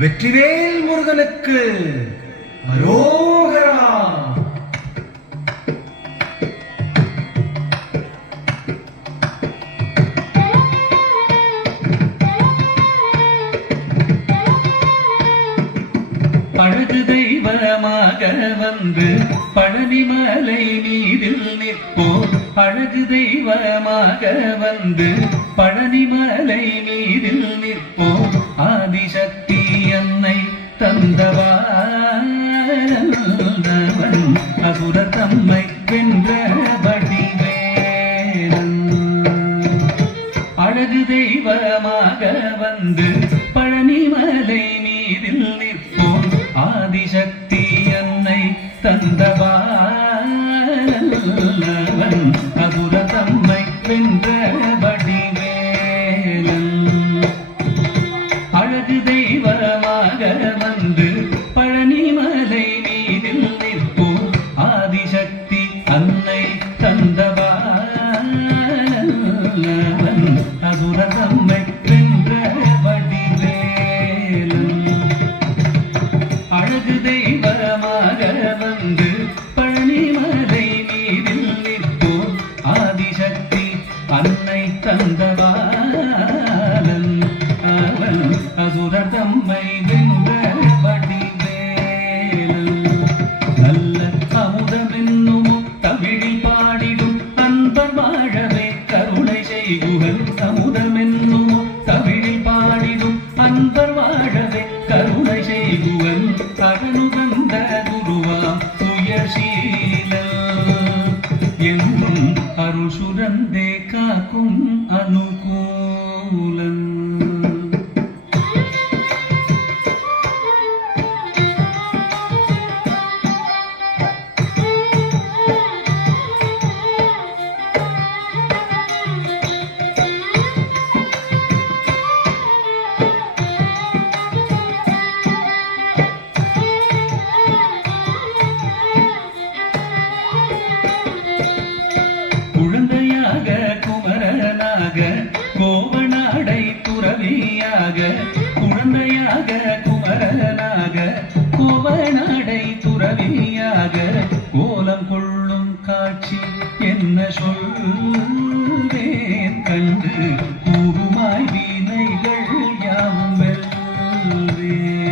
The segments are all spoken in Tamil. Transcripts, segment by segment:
வெற்றிவேல் முருகனுக்கு அரோகரா. அழகு தெய்வமாக வந்து பழனிமலை மீதில் நிற்போம். அழகு தெய்வமாக வந்து பழனிமலை மீதில் நிற்போம். ஆதிசக்தி அன்னை தந்தவான் அசுரர் தம்மை வென்ற வடிவேலன். அழகு தெய்வமாக வந்து பழனிமலை மீதில் நிற்போம். ஆதிசக்தி அன்னை தந்தவான் அசுரர் தம்மை வென்ற வடிவேலன். அழகு தெய்வமாக வந்து பழனிமலை மீதில் நிற்போம். ஆதிசக்தி அன்னை தந்தவான் அசுரர் தம்மை வென்ற வடிவேலன். அழகு தெய்வமாக வந்து பழனிமலை மீதில் நிற்போம். ஆதிசக்தி அன்னை தந்தவான் அசுரர் தம்மை வென்ற வடிவேலன். நல்ல அமுதமென்னும் தமிழில் பாடிடும் அன்பர் வாழவே கருணை செய்குகன். அமுதமென்னும் தமிழில் பாடிடும் அன்பர் வாழவே கருணை செய்குகன். அகனுகந்த குருவாம் உயர்சீலன் என்றும் அருள் சுரந்தே காக்கும் அனுகூலன். குழந்தையாக குமரனாக கோவனாடை துறவியாக. குழந்தையாக குமரனாக கோவனாடை துறவியாக. கோலம் கொள்ளும் காட்சி என்ன சொல்வேன் கண்டு கூறுமாய் வீணைகள் யாவும் வெல்வேன்.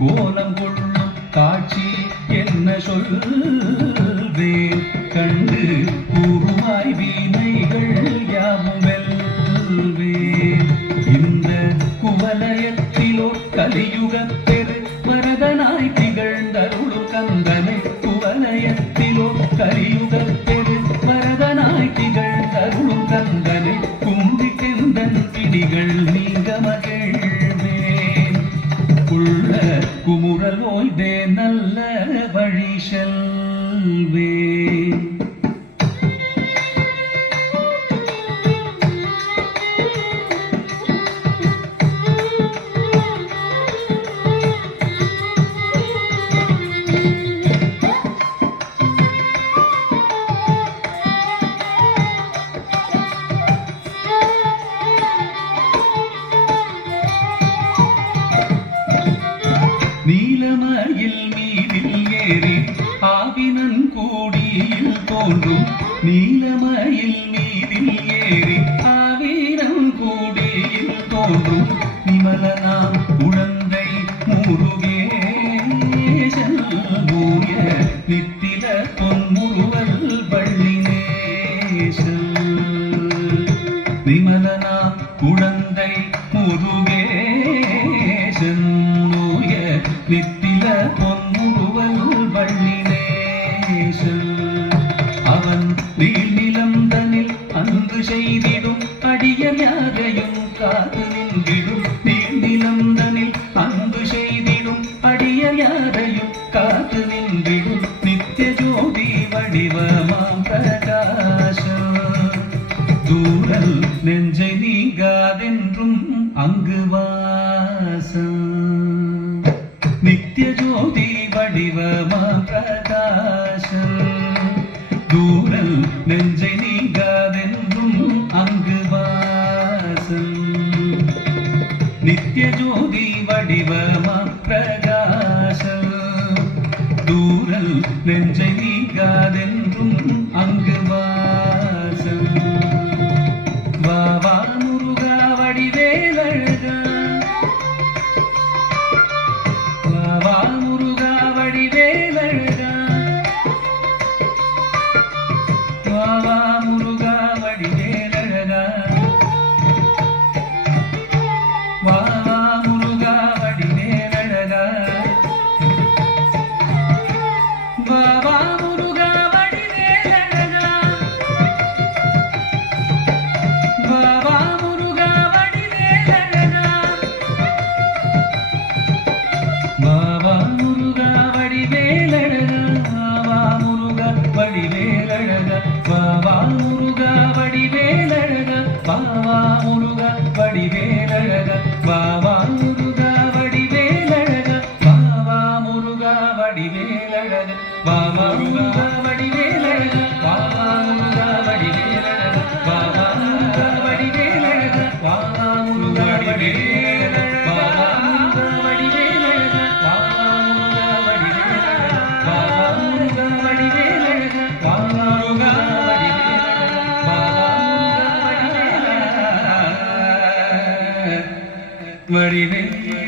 கோலம் கொள்ளும் காட்சி என்ன சொல்வேன் கண்டு கூறுமாய் வீணைகள் யாவும் வெல்வேன். இந்த குவலயத்திலோ கலியுகப் பெரு வரதனாய் திகழ்ந்தருளும் கந்தனை. குவலயத்திலோ கலியுகப் பெரு வரதனாய் திகழ்ந்தருளும் கந்தனை. குந்திக்கெந்தன் பிடிகள் நீங்க மகிழ்வேன். உள்ள குமுறல் ஓய்தே நல்ல வழி செல்வேன். நீலமயில் மீதில் ஏறி ஆவினன் கூடியில் தோன்றும். நீலமயில் மீதில் ஏறி ஆவினன் கூடியில் தோன்றும். நிமலனாம் குழந்தை முருகேசன் மூய நித்தில பொன்முருவல் வள்ளினேசன். நிமலனாம் குழந்தை முருகேசன் நித்தில பொன்முருவல் வள்ளினேசன். அவன் நீள்நிலந்தனில் அன்று செய்திடும் அடியர் யாரையும் காத்து நின்றிடும். நீள்நிலந்தனில் அன்று செய்திடும் அடியர் யாரையும் காத்து நின்றிடும். நித்திய ஜோதி வடிவமாம் பிரகாசம். தூரல் நெஞ்சை நீங்காதென்றும் அங்கு வாசம். நித்திய ஜோதி வடிவமா பிரகாசம். தூரல் நெஞ்சை நீங்காதென்றும் அங்கு வாசம். நித்திய ஜோதி நெஞ்சை நீங்காதென்றும் அங்கு வாசம். வா வா முருகா வடிவேலழகா, வா வா முருகா வடிவேலழகா, வா வா முருகா வடிவேலழகா, வா வா முருகா வடிவேலழகா, வா வா முருகா வடிவேலழகா, வா வா முருகா வடிவேலழகா, வா வா முருகா வடிவேலழகா, வா முருகா வடிவேலழகா, வா வா முருகா வடிவேலழகா, வா வா முருகா வடிவேலழகா, வா வா முருகா வடிவேலழகா, வா வா முருகா வடிவேலழகா, வா வா முருகா வடிவேலழகா, வா வா முருகா வடிவேலழகா, வா வா முருகா வடிவேலழகா, வா வா முருகா வடிவேலழகா, வா வா முருகா வடிவேலழகா, வா வா முருகா வடிவேலழகா, வா வா முருகா வடிவேலழகா, வா வா முருகா வடிவேலழகா, வா வா முருகா வடிவேலழகா, வடிவேலழகா.